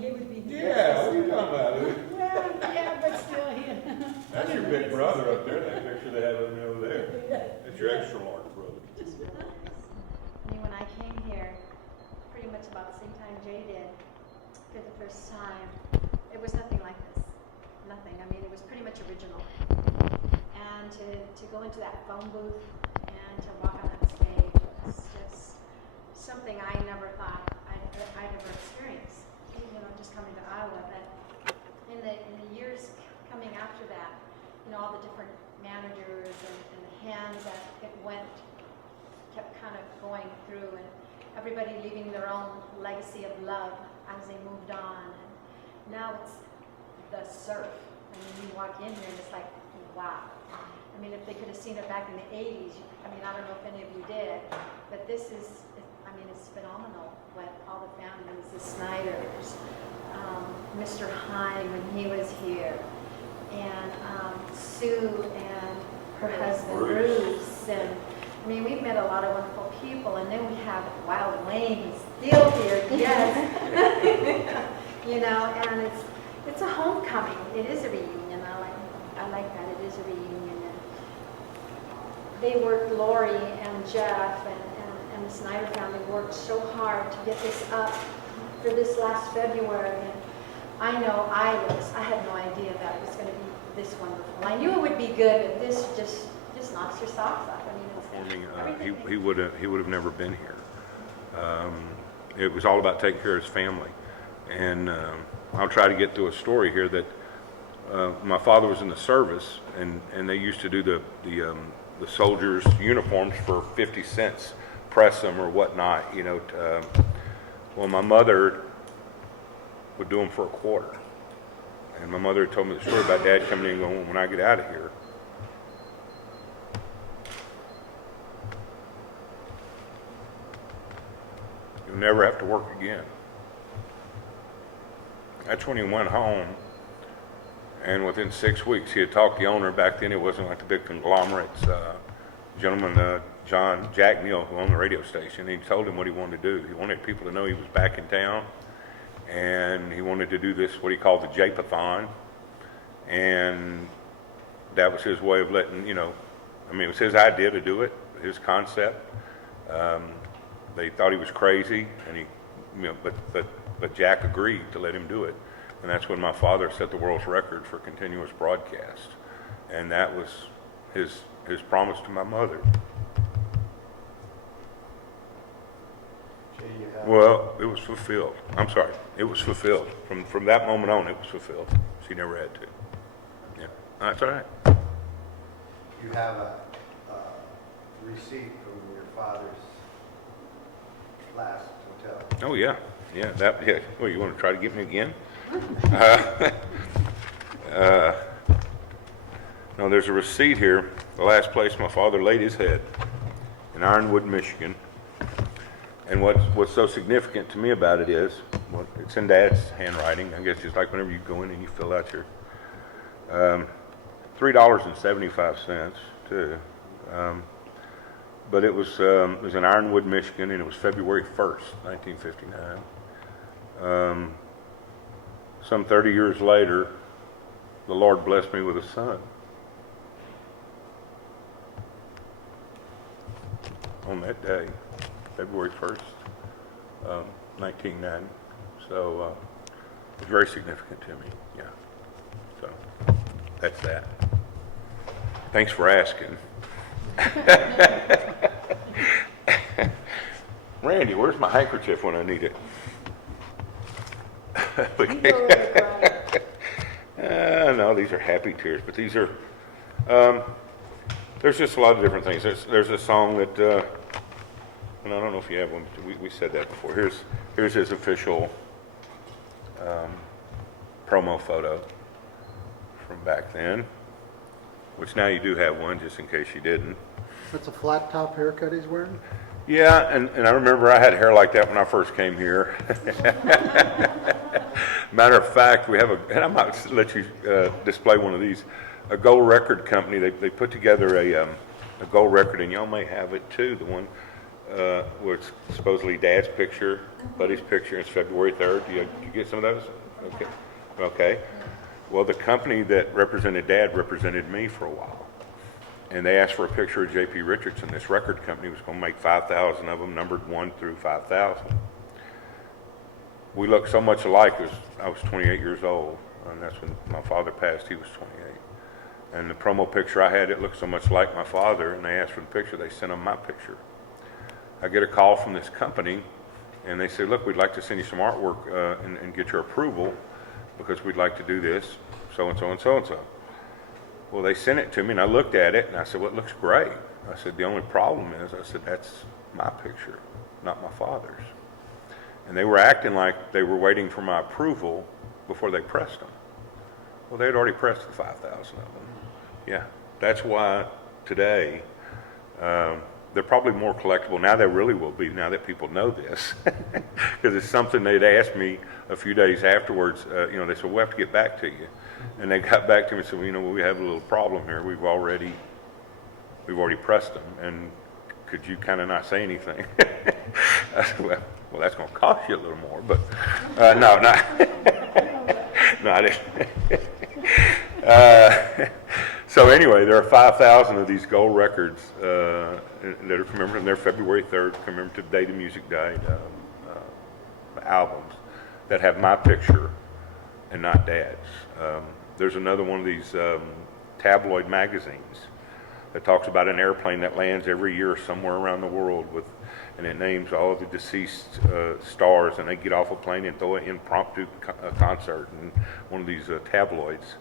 he would be here. Yeah, what are you talking about? Yeah, but still, That's your big brother up there, that picture they have of me over there. That's your extra large brother. Just really nice. I mean, when I came here, pretty much about the same time Jay did, for the first time, it was nothing like this. Nothing. I mean, it was pretty much original. And to go into that phone booth and to walk on that stage was just something I never thought I'd ever experience. You know, just coming to Iowa. But in the years coming after that, you know, all the different managers and the hands that it went kept kind of going through, and everybody leaving their own legacy of love as they moved on. And now it's the surf. I mean, you walk in here and it's like, wow. I mean, if they could have seen it back in the 80s, I mean, I don't know if any of you did, but this is, I mean, it's phenomenal what all the families, the Snyders, Mr. Hine when he was here, and Sue and her husband Bruce, and I mean, we've met a lot of wonderful people, and then we have Wild Wayne still here, yes, you know, and it's a homecoming. It is a reunion. I like that. It is a reunion. And they worked, Lori and Jeff and the Snyder family worked so hard to get this up for this last February. And I know I had no idea that it was going to be this wonderful. I knew it would be good, but this just knocks your socks off. He would have never been here. It was all about taking care of his family. And I'll try to get through a story here that my father was in the service, and they used to do the soldiers' uniforms for 50 cents, press them or whatnot, you know. Well, my mother would do them for a quarter. And my mother told me the story about Dad coming in and going, when I get out of here, you'll never have to work again. That's when he went home, and within 6 weeks he had talked the owner. Back then it wasn't like the big conglomerates. Gentleman, Jack Neal, who owned the radio station, he told him what he wanted to do. He wanted people to know he was back in town, and he wanted to do this, what he called the Japathon, and that was his way of letting, you know, I mean, it was his idea to do it, his concept. They thought he was crazy, and he, you know, but Jack agreed to let him do it, and that's when my father set the world's record for continuous broadcast, and that was his promise to my mother. Well, it was fulfilled. I'm sorry, it was fulfilled. From that moment on, it was fulfilled. She never had to. Yeah, that's all right. You have a receipt from your father's last hotel. Oh yeah. Well, you want to try to get me again? No, there's a receipt here. The last place my father laid his head, in Ironwood, Michigan. And what's so significant to me about it is, well, it's in Dad's handwriting. I guess just like whenever you go in and you fill out your $3.75 too. But it was in Ironwood, Michigan, and it was February 1st, 1959. Some 30 years later, the Lord blessed me with a son. On that day, February 1st, 1990. So it's very significant to me, yeah. So that's that. Thanks for asking. Randy, where's my handkerchief when I need it? No, these are happy tears, but these are, there's just a lot of different things. There's a song that, and I don't know if you have one, we said that before. Here's his official promo photo from back then, which now you do have one, just in case you didn't. That's a flat top haircut he's wearing? Yeah, and I remember I had hair like that when I first came here. Matter of fact, we have and I might let you display one of these, a gold record company. They put together a gold record, and y'all may have it too, the one, was supposedly Dad's picture, Buddy's picture. It's February 3rd. You get some of those? Okay. Okay. Well, the company that represented Dad represented me for a while. And they asked for a picture of J.P. Richardson. This record company was going to make 5,000 of them, numbered 1 through 5,000. We looked so much alike as I was 28 years old, and that's when my father passed. He was 28. And the promo picture I had, it looked so much like my father, and they asked for the picture. They sent them my picture. I get a call from this company, and they say, look, we'd like to send you some artwork and get your approval because we'd like to do this, so-and-so and so-and-so. Well, they sent it to me, and I looked at it, and I said, well, it looks great. I said, the only problem is, I said, that's my picture, not my father's. And they were acting like they were waiting for my approval before they pressed them. Well, they had already pressed the 5,000 of them. Yeah, that's why today, they're probably more collectible. Now they really will be, now that people know this. Because it's something they'd asked me a few days afterwards. They said, we'll have to get back to you. And they got back to me and said, well, we have a little problem here. We've already pressed them. And could you kind of not say anything? I said, well, that's going to cost you a little more. But no, I didn't. So anyway, there are 5,000 of these gold records that are commemorative, and they're February 3rd, commemorative Day the Music Died albums that have my picture and not Dad's. There's another one of these tabloid magazines that talks about an airplane that lands every year somewhere around the world and it names all of the deceased stars, and they get off a plane and throw an impromptu concert in one of these tabloids.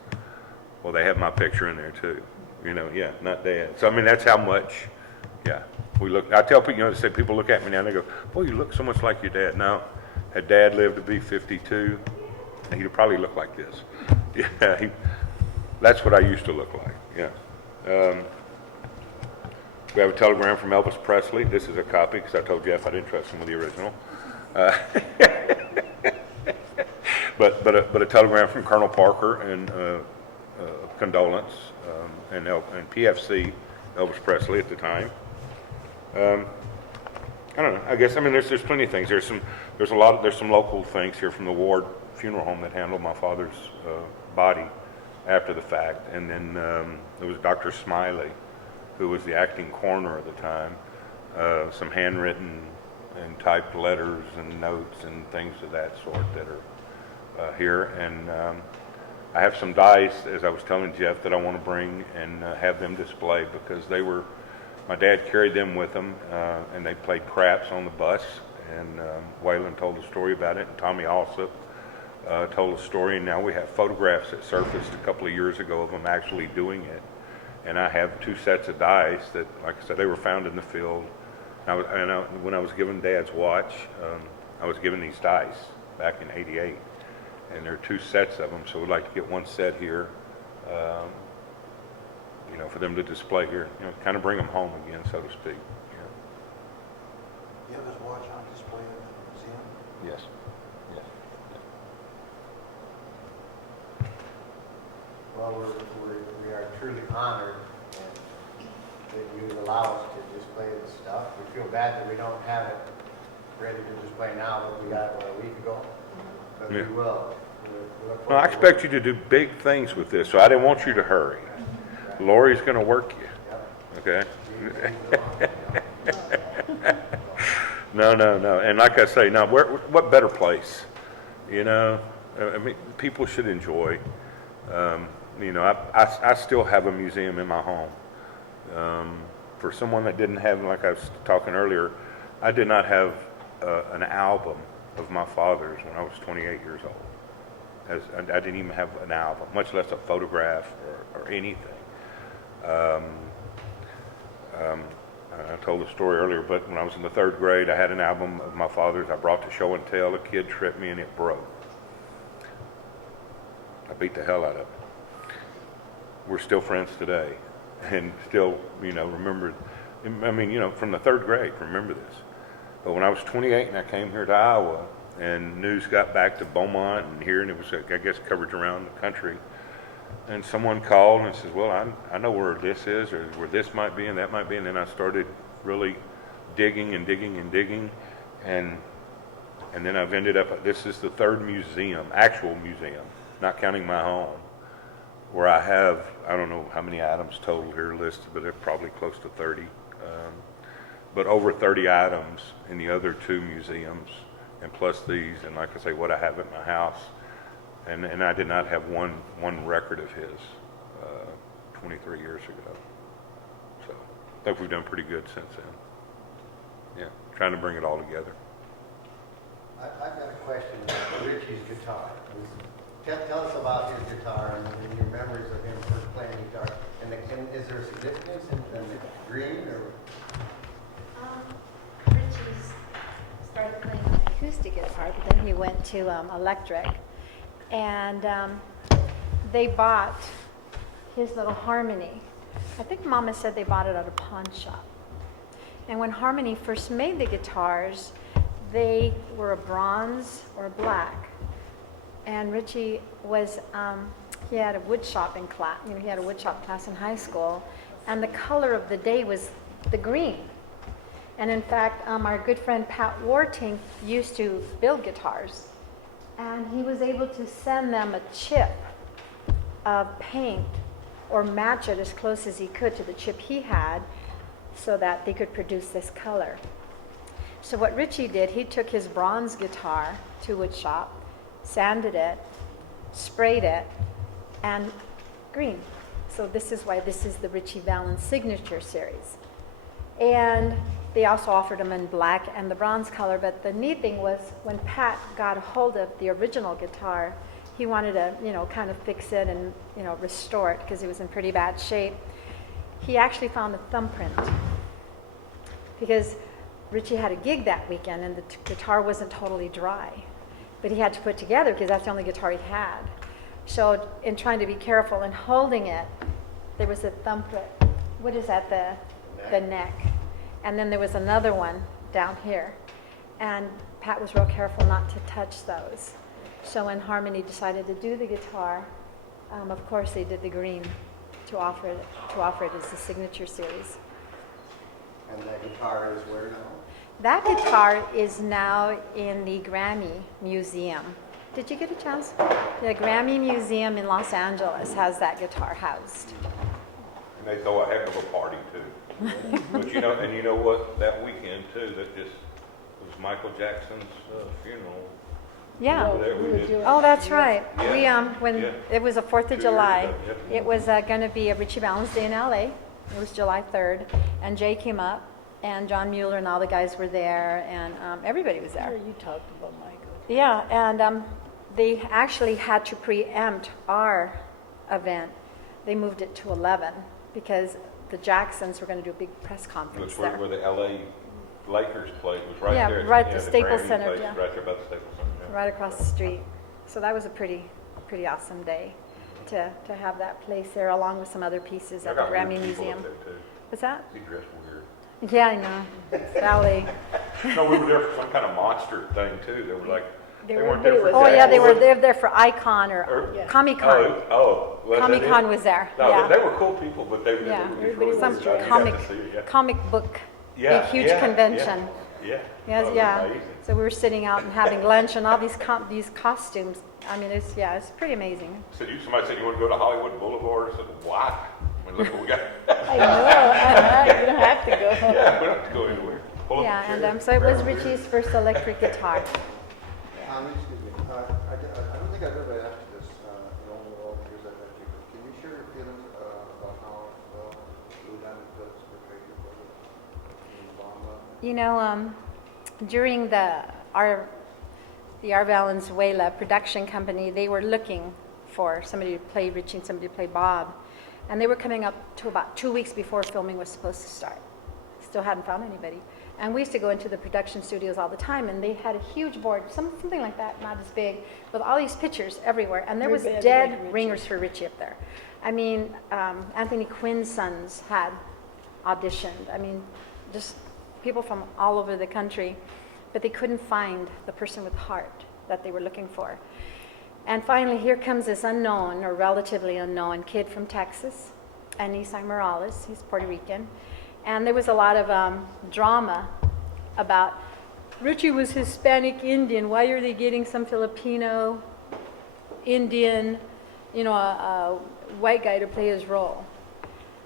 Well, they have my picture in there too. Not Dad. So I mean, that's how much. Yeah, we look. I tell people, people look at me now and they go, "Oh, you look so much like your dad." Now, had Dad lived to be 52, he'd probably look like this. Yeah, that's what I used to look like. Yeah. We have a telegram from Elvis Presley. This is a copy because I told Jeff I didn't trust him with the original. But a telegram from Colonel Parker and condolence and PFC, Elvis Presley at the time. I don't know. I guess there's plenty of things. There's some local things here from the Ward Funeral Home that handled my father's body after the fact, and then there was Dr. Smiley, who was the acting coroner at the time. Some handwritten and typed letters and notes and things of that sort that are here, and I have some dice, as I was telling Jeff, that I want to bring and have them displayed because my dad carried them with him, and they played craps on the bus, and Waylon told a story about it, and Tommy Alsop told a story, and now we have photographs that surfaced a couple of years ago of them actually doing it, and I have 2 sets of dice that, like I said, they were found in the field. When I was given Dad's watch, I was given these dice back in '88. And there are 2 sets of them, so we'd like to get 1 set here, for them to display here, kind of bring them home again, so to speak. You have his watch on display in the museum? Yes. Yes. Well, we are truly honored that you allow us to display this stuff. We feel bad that we don't have it ready to display now, but we got it a week ago. But Yeah. we will. Well, I expect you to do big things with this, so I didn't want you to hurry. Lori's going to work you. Okay? No. And like I say, now, what better place? People should enjoy. I still have a museum in my home. For someone that didn't have, like I was talking earlier, I did not have an album of my father's when I was 28 years old. I didn't even have an album, much less a photograph or anything. I told the story earlier, but when I was in the 3rd grade, I had an album of my father's I brought to show and tell. A kid tripped me and it broke. I beat the hell out of it. We're still friends today and still, remember, from the 3rd grade, remember this. But when I was 28 and I came here to Iowa, and news got back to Beaumont and here, and it was, I guess, coverage around the country. And someone called and says, well, I know where this is, or where this might be and that might be. And then I started really digging and digging and digging, and then I've ended up, this is the third museum, actual museum, not counting my home, where I have, I don't know how many items total here listed, but they're probably close to 30. But over 30 items in the other two museums, and plus these, and like I say, what I have at my house. And I did not have one record of his 23 years ago. So I think we've done pretty good since then. Yeah, trying to bring it all together. I've got a question about Richie's guitar. Tell us about his guitar and your memories of him first playing guitar. And is there significance in the green or? Richie's started playing an acoustic guitar, but then he went to electric. And they bought his little Harmony. I think Mama said they bought it at a pawn shop. And when Harmony first made the guitars, they were a bronze or a black. And Richie was, he had a wood shopping class, he had a wood shop class in high school, and the color of the day was the green. And in fact, our good friend Pat Warting used to build guitars, and he was able to send them a chip of paint or match it as close as he could to the chip he had so that they could produce this color. So what Richie did, he took his bronze guitar to wood shop, sanded it, sprayed it, and green. So this is why this is the Richie Valens signature series. And they also offered them in black and the bronze color, but the neat thing was when Pat got a hold of the original guitar, he wanted to, kind of fix it and, restore it because it was in pretty bad shape. He actually found a thumbprint because Richie had a gig that weekend and the guitar wasn't totally dry, but he had to put it together because that's the only guitar he had. So in trying to be careful and holding it, there was a thumbprint. What is that? The neck. And then there was another one down here. And Pat was real careful not to touch those. So when Harmony decided to do the guitar, of course they did the green to offer it as the signature series. And that guitar is where now? That guitar is now in the Grammy Museum. Did you get a chance? The Grammy Museum in Los Angeles has that guitar housed. And they throw a heck of a party too. But you know what? That weekend too, that just was Michael Jackson's funeral. Yeah. Over there, we did. Oh, that's right. Yeah. It was the 4th of 2 years July, ago, yep. it was going to be a Richie Valens Day in LA. It was July 3rd, and Jay came up, and John Mueller and all the guys were there, and everybody was there. You talked about Michael. Yeah, and they actually had to preempt our event. They moved it to 11 because the Jacksons were going to do a big press conference Which there. where the LA Lakers played was right Yeah, there. right at the the Staples Grammy Center, place, yeah. Right there by the Staples Center. Yeah. Right across the street. So that was a pretty awesome day to have that place there along with some other pieces at the Grammy Museum. What's that? He dressed weird. Yeah, I know. Sally. No, we were there for some kind of monster thing too. They were like, they weren't but there it for was- Oh yeah, they were there. there for Icon or Yeah. Comic-Con. Oh, was that Comic-Con it? was there. No, Yeah. they were cool people, but they were Yeah. just Everybody really Some was weird. I comic got to see it, yeah. comic book, Yeah, big huge yeah, convention. Yeah. Yes, Oh, it was yeah. amazing. So we were sitting out and having lunch and all these costumes. I mean, it's pretty amazing. Somebody said, you want to go to Hollywood Boulevard? I said, why? I mean, look what we got. I know, you don't have to go. Yeah, we don't have to go anywhere. Pull up a Yeah, chair, and so it was grab a beer. Richie's first electric guitar. Excuse me, I don't think I've ever asked you this in all the years I've met you, but can you share your feelings about how Lieutenant Phillips portrayed your brother in Bamba? During the R. Valenzuela production company, they were looking for somebody to play Richie and somebody to play Bob. And they were coming up to about 2 weeks before filming was supposed to start. Still hadn't found anybody. And we used to go into the production studios all the time, and they had a huge board, something like that, not as big, with all these pictures everywhere. And there was Everybody dead like Richie. ringers for Richie up there. I mean, Anthony Quinn's sons had auditioned. I mean, just people from all over the country, but they couldn't find the person with heart that they were looking for. And finally, here comes this unknown, or relatively unknown, kid from Texas, Anisai Morales. He's Puerto Rican. And there was a lot of drama about Richie was Hispanic Indian. Why are they getting some Filipino, Indian, a white guy to play his role?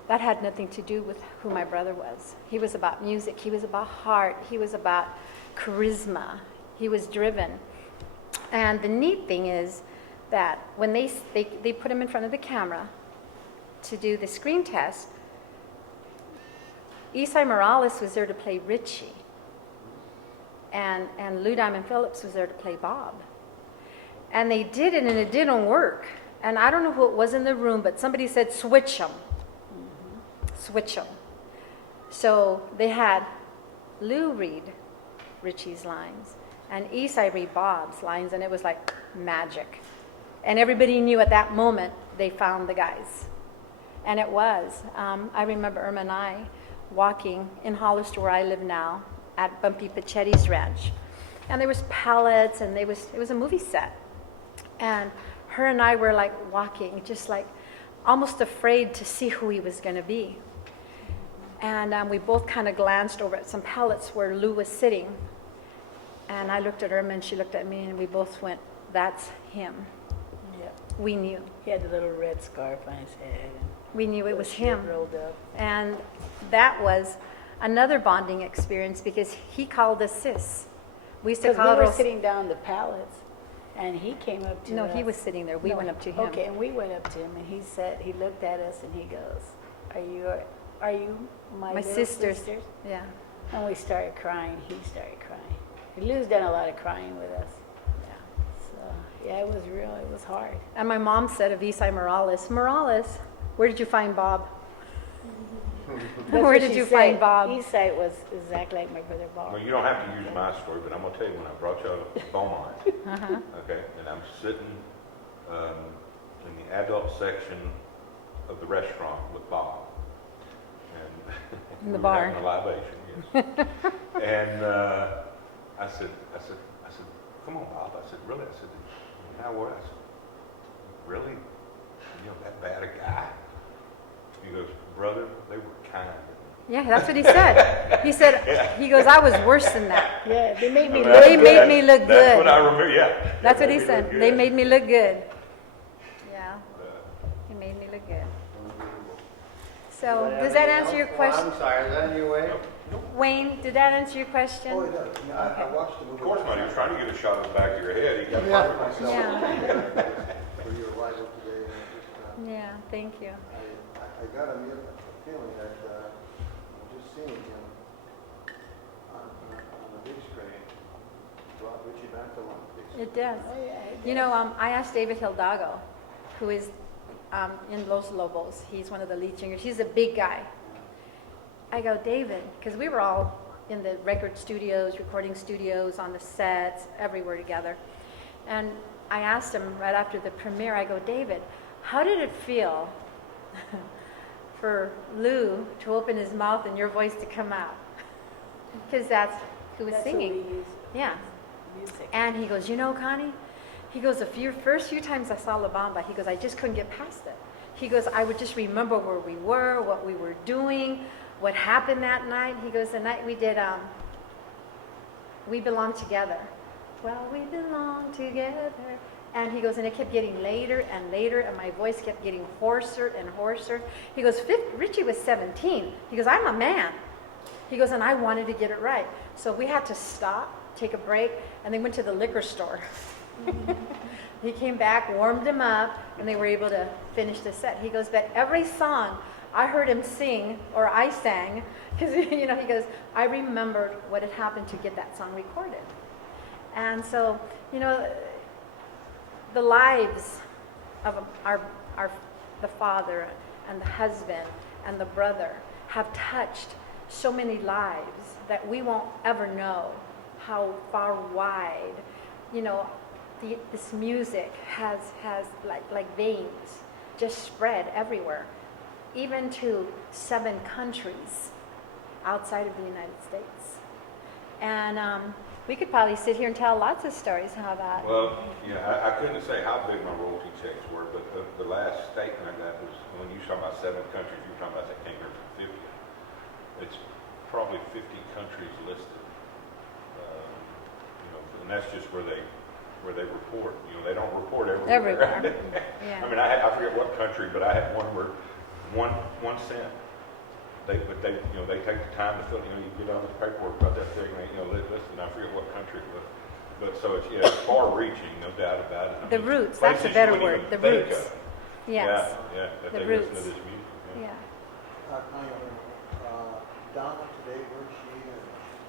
That had nothing to do with who my brother was. He was about music. He was about heart. He was about charisma. He was driven. And the neat thing is that when they put him in front of the camera to do the screen test, Isai Morales was there to play Richie. And Lou Diamond Phillips was there to play Bob. And they did it, and it didn't work. And I don't know who it was in the room, but somebody said, switch them. Switch them. So they had Lou read Richie's lines, and Isai read Bob's lines, and it was like magic. And everybody knew at that moment they found the guys. And it was. I remember Irma and I walking in Hollister, where I live now, at Bumpy Pachetti's ranch. And there was pallets, and it was a movie set. And her and I were like walking, just like almost afraid to see who he was going to be. And we both kind of glanced over at some pallets where Lou was sitting. And I looked at Irma, and she looked at me, and we both went, that's him. Yeah. We knew. He had the little red scarf on his head. We knew it was him. Rolled up. And that was another bonding experience, because he called us sis. We used to Because call we were those. sitting down the pallets, and he came up to No, us. he was sitting there. We No, went up to him. Okay, and we went up to him, and he said, he looked at us, and he goes, are you my My little sisters. sisters? Yeah. And we started crying. He started crying. Lou's done a lot of crying with us. Yeah. So, yeah, it was real. It was hard. And my mom said of Isai Morales, where did you find Bob? That's Where what did she you said. find Bob? Eastside was exactly like my brother Bob. Well, you don't have to use my story, but I'm gonna tell you, when I brought you to Beaumont, okay, and I'm sitting in the adult section of the restaurant with Bob, and In the we were bar. having a libation, yes. And I said, come on, Bob. I said, really? I said, how were I said, really? That bad a guy? He goes, brother, they were kind. Yeah, that's what he said. He goes, I was worse than that. Yeah, they made me I mean, look They good. made me look That's good. what I remember, yeah. That's what he They made me said. look They good. made me look good. Yeah, he made me look good. So, does that answer your question? I'm sorry, is that your way? Wayne, did that answer your question? Oh, it does. I watched the movie. Of course not. He was trying to get a shot in the back of your head. He got Yeah. perfect myself. Yeah. For your arrival today, and Yeah, thank you. I got a feeling that just seeing him on the big screen brought Richie back to life. It does. Oh, yeah, it You know, I asked David Hildago, who is in Los Lobos. He's one of the lead singers. He's a big guy. I go, David, because we were all in the record studios, recording studios, on the sets, everywhere together. And I asked him right after the premiere, I go, David, how did it feel for Lou to open his mouth and your voice to come out? Because that's who was That's singing. What we use. Yeah. Music. And he goes, Connie, he goes, first few times I saw La Bamba, he goes, I just couldn't get past it. He goes, I would just remember where we were, what we were doing, what happened that night. He goes, the night we did We Belong Together. Well, we belong together. And he goes, and it kept getting later and later, and my voice kept getting hoarser and hoarser. He goes, Richie was 17. He goes, I'm a man. He goes, and I wanted to get it right. So we had to stop, take a break, and they went to the liquor store. He came back, warmed him up, and they were able to finish the set. He goes, but every song I heard him sing, or I sang, because, he goes, I remembered what had happened to get that song recorded. And so, the lives of the father and the husband and the brother have touched so many lives that we won't ever know how far wide, this music has like veins just spread everywhere, even to 7 countries outside of the United States. And we could probably sit here and tell lots of stories. How about? Well, yeah, I couldn't say how big my royalty checks were, but the last statement I got was, when you talk about 7 countries, you were talking about that came here from 50. It's probably 50 countries listed and that's just where they report. You know, they don't report everywhere. Everywhere. Yeah. I mean, I forget what country, but I had one where 1 cent. They take the time to fill. You know, you get on this paperwork about that thing. And, you know, listen, I forget what country it was. But so it's far-reaching, no doubt about it. I The mean, roots, that's a places you better wouldn't word, even the think roots. of. Yes. Yeah, that The they roots. listen to this music. Yeah. Connie, Donna today, where's she and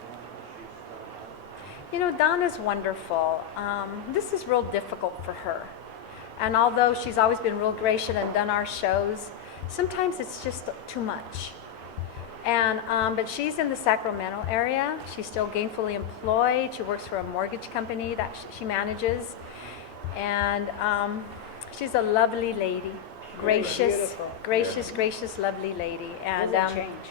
when she's coming out? You know, Donna's wonderful. This is real difficult for her. And although she's always been real gracious and done our shows, sometimes it's just too much. And but she's in the Sacramento area. She's still gainfully employed. She works for a mortgage company that she manages. And she's a lovely lady. Gracious, Beautiful. gracious, lovely lady. And Doesn't change.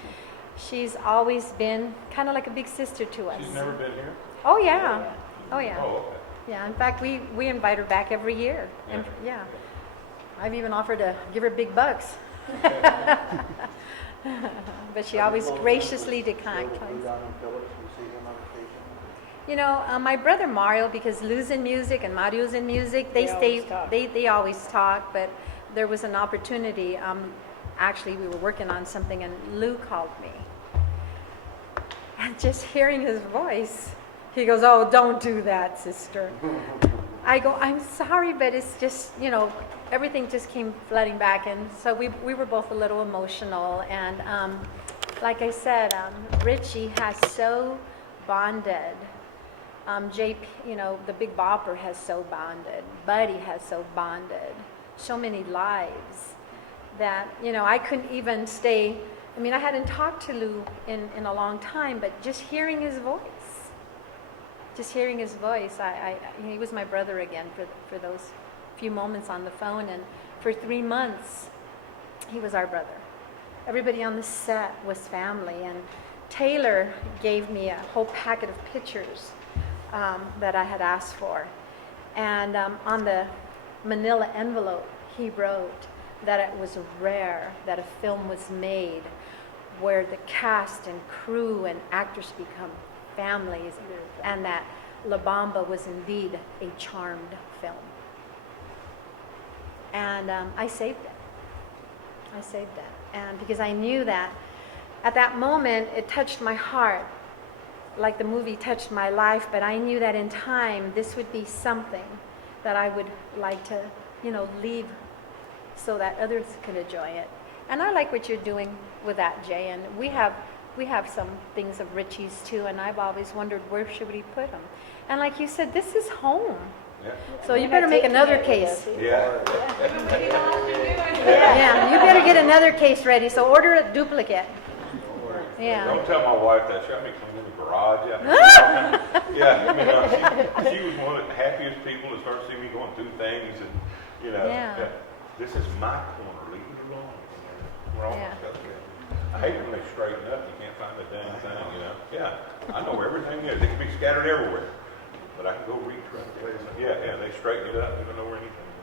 she's always been kind of like a big sister to us. She's never been here? Oh yeah. Oh yeah. Oh, okay. Yeah, in fact, we invite her back every year. And yeah, I've even offered to give her big bucks. But she always graciously declines. Lou Diamond Phillips, we see him on occasion. You know, my brother Mario, because Lou's in music and Mario's in music, They always talk. they always talk, but there was an opportunity. Actually, we were working on something and Lou called me. And just hearing his voice, he goes, "Oh, don't do that, sister." I go, "I'm sorry, but it's just, you know, everything just came flooding back." And so we were both a little emotional. And like I said, Richie has so bonded. JP, you know, the Big Bopper has so bonded. Buddy has so bonded. So many lives that, you know, I couldn't even stay. I mean, I hadn't talked to Lou in a long time, but just hearing his voice. Just hearing his voice, he was my brother again for those few moments on the phone, and for 3 months, he was our brother. Everybody on the set was family, and Taylor gave me a whole packet of pictures that I had asked for, and on the manila envelope, he wrote that it was rare that a film was made where the cast and crew and actors become families, and that La Bamba was indeed a charmed film. And I saved it. I saved it. And because I knew that at that moment it touched my heart like the movie touched my life, but I knew that in time this would be something that I would like to, you know, leave so that others could enjoy it. And I like what you're doing with that, Jay. And we have some things of Richie's too, and I've always wondered where should we put them. And like you said, this is home. Yeah. So you We're better not make taking another it with case. us either. Yeah. Yeah, you better get another case ready. So order a duplicate. Yeah. Don't tell my wife that. She got me cleaning the garage. Yeah, I mean, she was one of the happiest people to start seeing me going through things, and you know, Yeah. this is my corner. Leave it alone. We're almost Yeah. up there. I hate when they straighten up. You can't find the dang thing. You know. Yeah, I know where everything is. It can be scattered everywhere, but I can go reach right there. Yeah, they straighten it up. You don't know where anything is.